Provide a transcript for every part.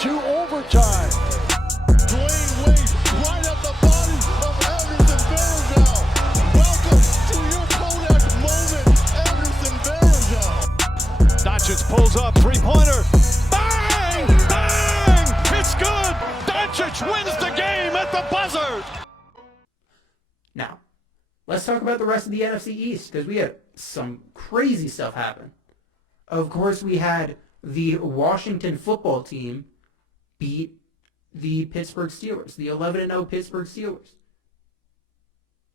to overtime. Dwayne Wade right at the body of Anderson Varejao. Welcome to your Kodak moment, Anderson Varejao. Doncic pulls up, three-pointer. Bang! Bang! It's good! Doncic wins the game at the buzzer! Now, let's talk about the rest of the NFC East, because we had some crazy stuff happen. Of course, we had the Washington football team beat the Pittsburgh Steelers, the 11-0 Pittsburgh Steelers.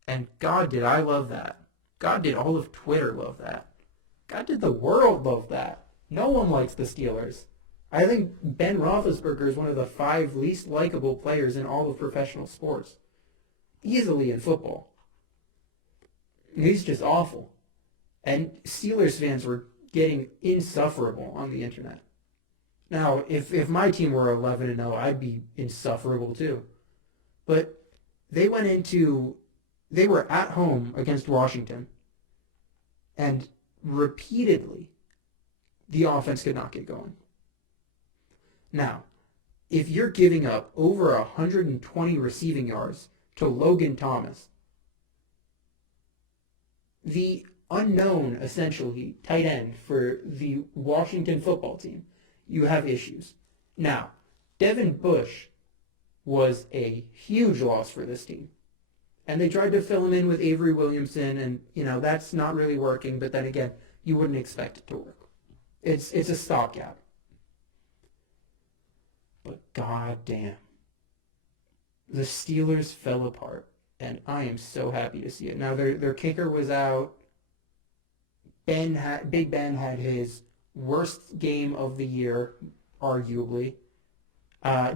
And God, did I love that. God, did all of Twitter love that. God, did the world love that. No one likes the Steelers. I think Ben Roethlisberger is one of the 5 least likable players in all of professional sports. Easily in football. He's just awful. And Steelers fans were getting insufferable on the internet. Now, if my team were 11-0, I'd be insufferable too. But they were at home against Washington, and repeatedly, the offense could not get going. Now, if you're giving up over 120 receiving yards to Logan Thomas, the unknown, essentially, tight end for the Washington football team, you have issues. Now, Devin Bush was a huge loss for this team. And they tried to fill him in with Avery Williamson, and, that's not really working, but then again, you wouldn't expect it to work. It's a stopgap. But goddamn, the Steelers fell apart, and I am so happy to see it. Now, their kicker was out. Big Ben had his worst game of the year, arguably.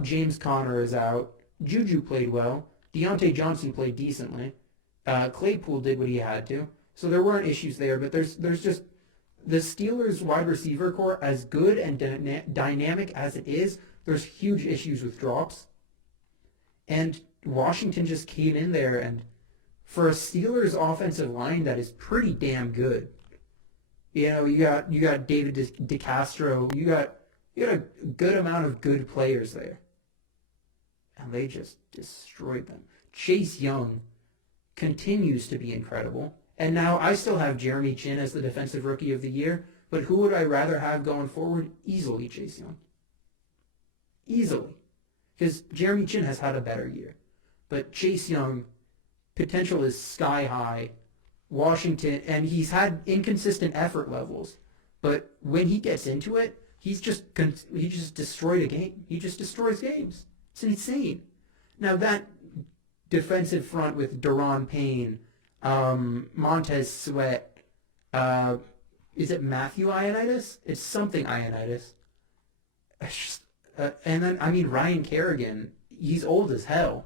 James Conner is out. Juju played well. Deontay Johnson played decently. Claypool did what he had to. So there weren't issues there, but there's just the Steelers wide receiver core, as good and dynamic as it is, there's huge issues with drops. And Washington just came in there, and for a Steelers offensive line that is pretty damn good. You got David DeCastro. You got a good amount of good players there. And they just destroyed them. Chase Young continues to be incredible. And now I still have Jeremy Chin as the Defensive Rookie of the Year, but who would I rather have going forward? Easily Chase Young. Easily. Because Jeremy Chin has had a better year. But Chase Young, potential is sky high. Washington, and he's had inconsistent effort levels, but when he gets into it, he just destroyed a game. He just destroys games. It's insane. Now that defensive front with Daron Payne, Montez Sweat, is it Matthew Ioannidis? It's something Ioannidis. And then Ryan Kerrigan. He's old as hell,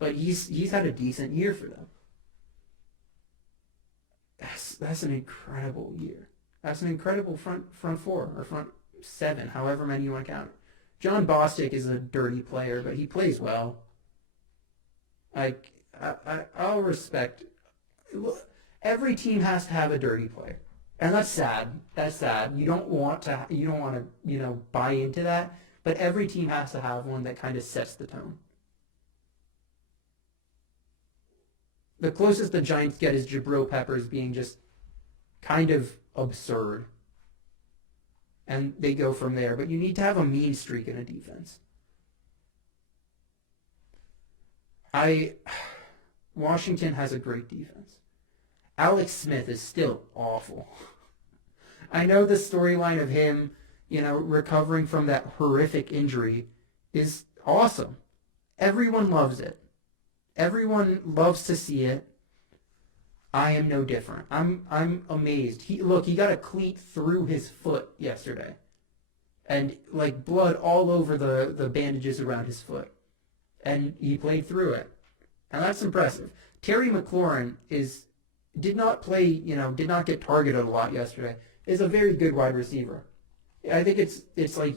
but he's had a decent year for them. That's an incredible year. That's an incredible front 4 or front 7, however many you want to count. John Bostic is a dirty player, but he plays well. I'll respect. Every team has to have a dirty player, and that's sad. That's sad. You don't want to buy into that, but every team has to have one that kind of sets the tone. The closest the Giants get is Jabril Peppers being just kind of absurd. And they go from there. But you need to have a mean streak in a defense. Washington has a great defense. Alex Smith is still awful. I know the storyline of him, recovering from that horrific injury is awesome. Everyone loves it. Everyone loves to see it. I am no different. I'm amazed. He got a cleat through his foot yesterday. And blood all over the bandages around his foot. And he played through it. And that's impressive. Terry McLaurin did not get targeted a lot yesterday. Is a very good wide receiver. I think it's like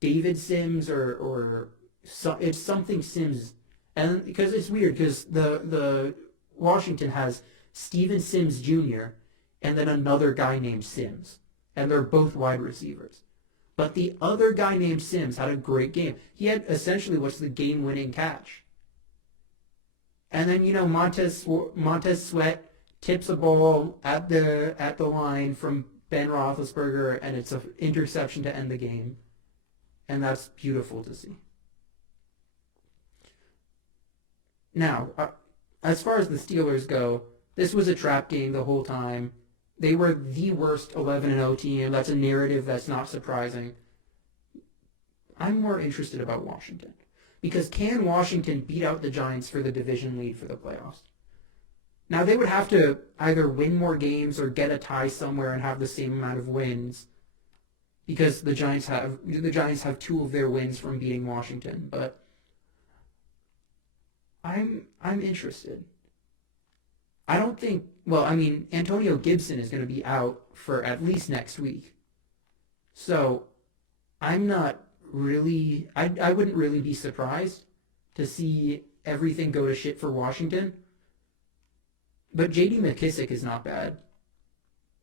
David Sims or it's something Sims. And because it's weird, because the Washington has Steven Sims Jr. and then another guy named Sims, and they're both wide receivers. But the other guy named Sims had a great game. He had essentially what's the game-winning catch. And then, Montez Sweat tips a ball at the line from Ben Roethlisberger, and it's an interception to end the game. And that's beautiful to see. Now, as far as the Steelers go, this was a trap game the whole time. They were the worst 11-0 team. That's a narrative that's not surprising. I'm more interested about Washington. Because can Washington beat out the Giants for the division lead for the playoffs? Now, they would have to either win more games or get a tie somewhere and have the same amount of wins. Because the Giants have 2 of their wins from beating Washington. But I'm interested. I don't think, Antonio Gibson is going to be out for at least next week. So, I'm not really, I wouldn't really be surprised to see everything go to shit for Washington. But J.D. McKissick is not bad.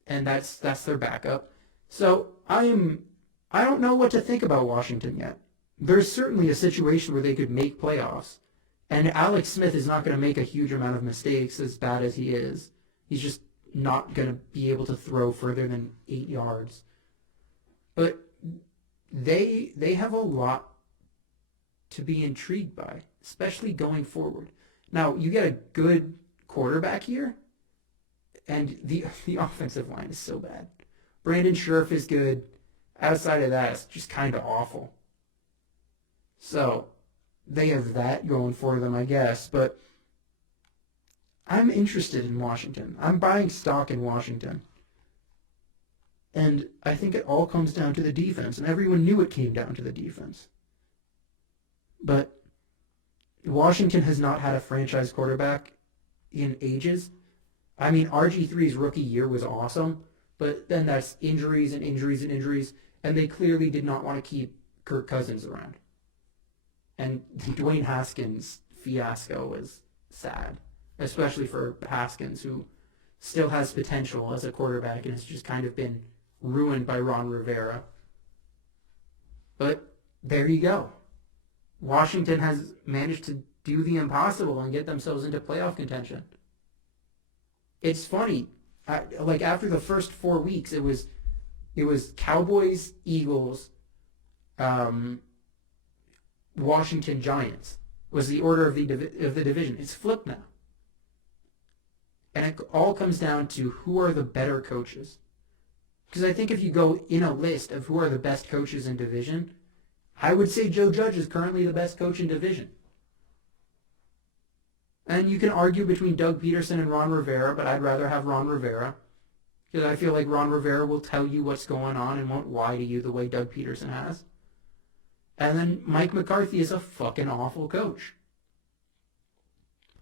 And that's their backup. So, I don't know what to think about Washington yet. There's certainly a situation where they could make playoffs. And Alex Smith is not going to make a huge amount of mistakes, as bad as he is. He's just not going to be able to throw further than 8 yards. But they have a lot to be intrigued by, especially going forward. Now, you get a good quarterback here, and the offensive line is so bad. Brandon Scherf is good. Outside of that, it's just kind of awful. So, they have that going for them, I guess, but I'm interested in Washington. I'm buying stock in Washington. And I think it all comes down to the defense, and everyone knew it came down to the defense. But Washington has not had a franchise quarterback in ages. I mean, RG3's rookie year was awesome, but then that's injuries and injuries and injuries, and they clearly did not want to keep Kirk Cousins around. And the Dwayne Haskins fiasco was sad, especially for Haskins, who still has potential as a quarterback and has just kind of been ruined by Ron Rivera. But there you go. Washington has managed to do the impossible and get themselves into playoff contention. It's funny. After the first 4 weeks, it was Cowboys, Eagles, Washington Giants was the order of the division. It's flipped now. And it all comes down to who are the better coaches. Because I think if you go in a list of who are the best coaches in division, I would say Joe Judge is currently the best coach in division. And you can argue between Doug Peterson and Ron Rivera, but I'd rather have Ron Rivera. Because I feel like Ron Rivera will tell you what's going on and won't lie to you the way Doug Peterson has. And then Mike McCarthy is a fucking awful coach.